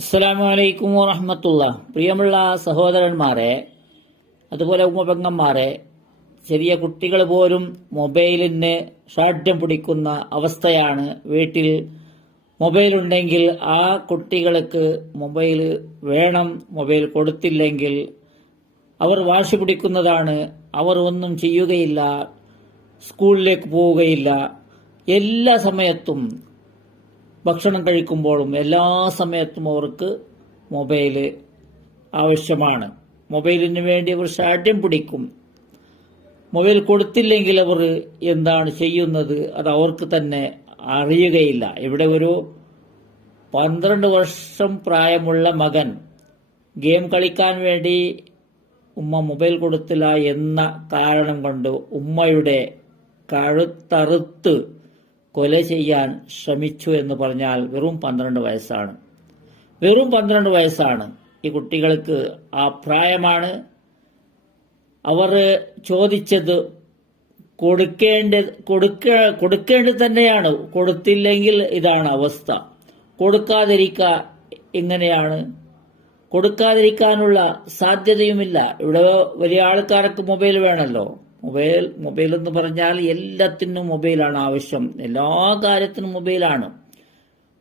അസ്സലാമു അലൈക്കും വറഹ്മത്തുള്ള. പ്രിയമുള്ള സഹോദരന്മാരെ, അതുപോലെ ഉമ്മപെങ്ങന്മാരെ, ചെറിയ കുട്ടികൾ പോലും മൊബൈലിന് ഷാഠ്യം പിടിക്കുന്ന അവസ്ഥയാണ്. വീട്ടിൽ മൊബൈൽ ഉണ്ടെങ്കിൽ ആ കുട്ടികൾക്ക് മൊബൈൽ വേണം. മൊബൈൽ കൊടുത്തില്ലെങ്കിൽ അവർ വാശി പിടിക്കുന്നതാണ്. അവർ ഒന്നും ചെയ്യുകയില്ല, സ്കൂളിലേക്ക് പോവുകയില്ല. എല്ലാ സമയത്തും ഭക്ഷണം കഴിക്കുമ്പോഴും എല്ലാ സമയത്തും അവർക്ക് മൊബൈല് ആവശ്യമാണ്. മൊബൈലിന് വേണ്ടി അവർ ഷാഠ്യം പിടിക്കും. മൊബൈൽ കൊടുത്തില്ലെങ്കിൽ അവർ എന്താണ് ചെയ്യുന്നത് അത് അവർക്ക് തന്നെ അറിയുകയില്ല. ഇവിടെ ഒരു 12 വർഷം പ്രായമുള്ള മകൻ ഗെയിം കളിക്കാൻ വേണ്ടി ഉമ്മ മൊബൈൽ കൊടുത്തില്ല എന്ന കാരണം കൊണ്ട് ഉമ്മയുടെ കഴുത്തറുത്ത് കൊല ചെയ്യാൻ ശ്രമിച്ചു എന്ന് പറഞ്ഞാൽ വെറും 12 വയസ്സാണ്. വെറും 12 വയസ്സാണ്. ഈ കുട്ടികൾക്ക് ആ പ്രായമാണ്. അവർ ചോദിച്ചത് കൊടുക്കേണ്ടത് തന്നെയാണ്. കൊടുത്തില്ലെങ്കിൽ ഇതാണ് അവസ്ഥ. എങ്ങനെയാണ്? കൊടുക്കാതിരിക്കാനുള്ള സാധ്യതയുമില്ല. ഇവിടെ വലിയ ആൾക്കാർക്ക് മൊബൈൽ വേണമല്ലോ. മൊബൈൽ എന്ന് പറഞ്ഞാൽ എല്ലാത്തിനും മൊബൈലാണ് ആവശ്യം. എല്ലാ കാര്യത്തിനും മൊബൈലാണ്.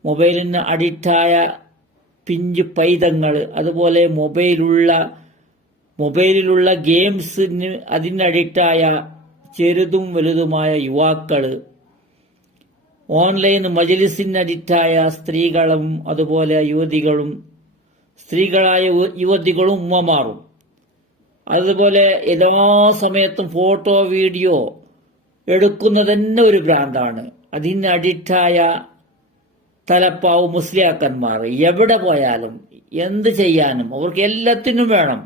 മൊബൈലിന് അഡിക്റ്റായ പിഞ്ചു പൈതങ്ങൾ, അതുപോലെ മൊബൈലിലുള്ള ഗെയിംസിന് അതിന് അഡിക്റ്റായ ചെറുതും വലുതുമായ യുവാക്കള്, ഓൺലൈൻ മജ്‌ലിസിന് അഡിക്റ്റായ സ്ത്രീകളും അതുപോലെ യുവതികളും, സ്ത്രീകളായ യുവതികളും ഉമ്മമാറും, അതുപോലെ എല്ലാ സമയത്തും ഫോട്ടോ വീഡിയോ എടുക്കുന്നത് തന്നെ ഒരു ഭ്രാന്താണ്. അതിന് അഡിക്റ്റായ തലപ്പാവ് മുസ്ലിയാക്കന്മാർ എവിടെ പോയാലും എന്ത് ചെയ്യാനും അവർക്ക് എല്ലാത്തിനും വേണം.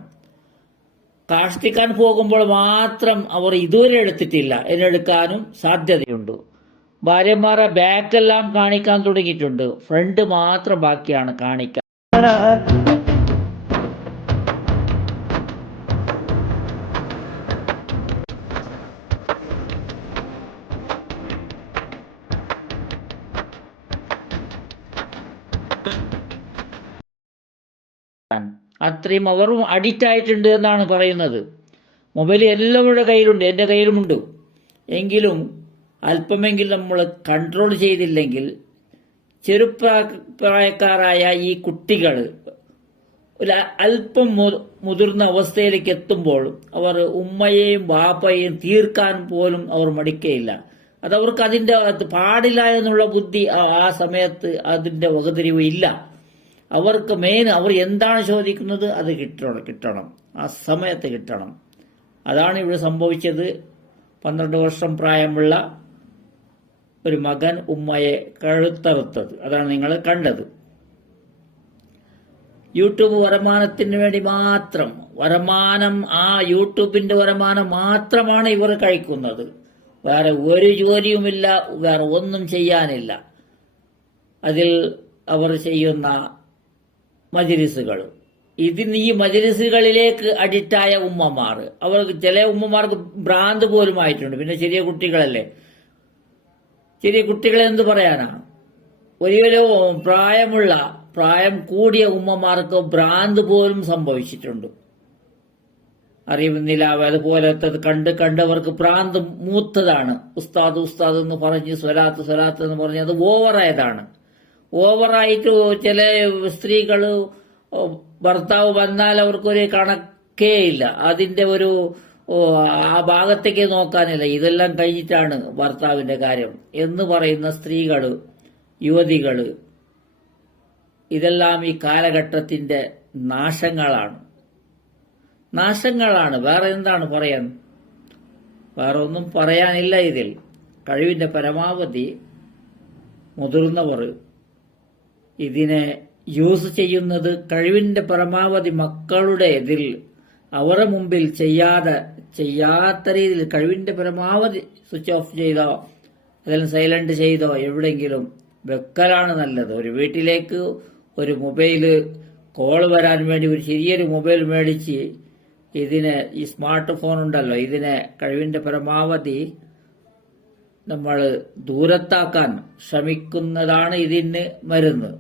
കാഷ്ടിക്കാൻ പോകുമ്പോൾ മാത്രം അവർ ഇതുവരെ എടുത്തിട്ടില്ല, എന്നെടുക്കാനും സാധ്യതയുണ്ട്. ഭാര്യമാരെ ബാക്കെല്ലാം കാണിക്കാൻ തുടങ്ങിയിട്ടുണ്ട്, ഫ്രണ്ട് മാത്രം ബാക്കിയാണ് കാണിക്കാൻ. അത്രയും അവരും അഡിക്റ്റ് ആയിട്ടുണ്ട് എന്നാണ് പറയുന്നത്. മൊബൈൽ എല്ലാവരുടെ കയ്യിലുണ്ട്, എൻ്റെ കയ്യിലുമുണ്ട്. എങ്കിലും അല്പമെങ്കിലും നമ്മൾ കൺട്രോൾ ചെയ്തില്ലെങ്കിൽ ചെറുപ്രായക്കാരായ ഈ കുട്ടികൾ അല്പം മുതിർന്ന അവസ്ഥയിലേക്ക് എത്തുമ്പോൾ അവർ ഉമ്മയെയും ബാപ്പയെയും തീർക്കാൻ പോലും അവർ മടിക്കയില്ല. അതവർക്ക് അതിൻ്റെ പാടില്ല എന്നുള്ള ബുദ്ധി ആ സമയത്ത് അതിൻ്റെ വകതിരിവ് ഇല്ല. അവർക്ക് അവർ എന്താണ് ചോദിക്കുന്നത് അത് കിട്ടണം, ആ സമയത്ത് കിട്ടണം. അതാണ് ഇവിടെ സംഭവിച്ചത്. 12 വർഷം പ്രായമുള്ള ഒരു മകൻ ഉമ്മയെ കഴുത്തറുത്തത്, അതാണ് നിങ്ങൾ കണ്ടത്. യൂട്യൂബ് വരുമാനത്തിന് വേണ്ടി മാത്രം, ആ യൂട്യൂബിന്റെ വരുമാനം മാത്രമാണ് ഇവർ കഴിക്കുന്നത്. വേറെ ഒരു ജോലിയുമില്ല, വേറെ ഒന്നും ചെയ്യാനില്ല. അതിൽ അവർ ചെയ്യുന്ന മജ്‌ലിസുകൾ, ഈ മജ്‌ലിസുകളിലേക്ക് അഡിക്റ്റായ ഉമ്മമാർ, അവർക്ക് ചില ഉമ്മമാർക്ക് ഭ്രാന്ത് പോലും ആയിട്ടുണ്ട്. പിന്നെ ചെറിയ കുട്ടികളല്ലേ, ചെറിയ കുട്ടികളെ എന്ത് പറയാനാ? ഒരു പ്രായം കൂടിയ ഉമ്മമാർക്ക് ഭ്രാന്ത് പോലും സംഭവിച്ചിട്ടുണ്ട്. അറിയുന്നില്ല, അതുപോലത്തെ കണ്ടവർക്ക് ഭ്രാന്ത് മൂത്തതാണ്. ഉസ്താദ് എന്ന് പറഞ്ഞ് സ്വലാത്ത് എന്ന് പറഞ്ഞ് അത് ഓവറായതാണ്. ഓവറായിട്ട് ചില സ്ത്രീകള് ഭർത്താവ് വന്നാൽ അവർക്കൊരു കണക്കേ ഇല്ല, അതിന്റെ ആ ഭാഗത്തേക്ക് നോക്കാനില്ല. ഇതെല്ലാം കഴിഞ്ഞിട്ടാണ് ഭർത്താവിന്റെ കാര്യം എന്ന് പറയുന്ന സ്ത്രീകള്, യുവതികള്, ഇതെല്ലാം ഈ കാലഘട്ടത്തിന്റെ നാശങ്ങളാണ്. വേറെ എന്താണ് പറയാൻ? വേറെ ഒന്നും പറയാനില്ല. ഇതിൽ കഴിവിന്റെ പരമാവധി മുതിർന്നവർ ഇതിനെ യൂസ് ചെയ്യുന്നത് കഴിവിന്റെ പരമാവധി മക്കളുടെ അവരുടെ മുമ്പിൽ ചെയ്യാത്ത രീതിയിൽ കഴിവിന്റെ പരമാവധി സ്വിച്ച് ഓഫ് ചെയ്തോ അല്ലെങ്കിൽ സൈലന്റ് ചെയ്തോ എവിടെയെങ്കിലും വെക്കലാണ് നല്ലത്. ഒരു വീട്ടിലേക്ക് ഒരു മൊബൈല് കോൾ വരാൻ വേണ്ടി ഒരു ചെറിയൊരു മൊബൈൽ മേടിച്ച് ഈ സ്മാർട്ട് ഫോൺ ഉണ്ടല്ലോ, ഇതിനെ കഴിവിന്റെ പരമാവധി നമ്മൾ ദൂരത്താക്കാൻ ശ്രമിക്കുന്നതാണ് ഇതിന് മരുന്ന്.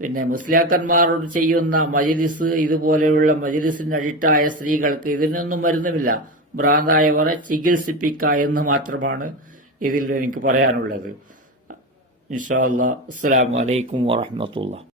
പിന്നെ മുസ്ലിയാക്കന്മാരോട് ചെയ്യുന്ന മജ്ലിസ്, ഇതുപോലെയുള്ള മജ്ലിസിന് അഡിക്റ്റായ സ്ത്രീകൾക്ക് ഇതിനൊന്നും മരുന്നുമില്ല. ഭ്രാന്തായവരെ ചികിത്സിപ്പിക്കുക എന്ന് മാത്രമാണ് ഇതിൽ എനിക്ക് പറയാനുള്ളത്. ഇൻഷാ അല്ലാഹ്. അസ്സലാമു അലൈക്കും വറഹ്മത്തുള്ളാഹി.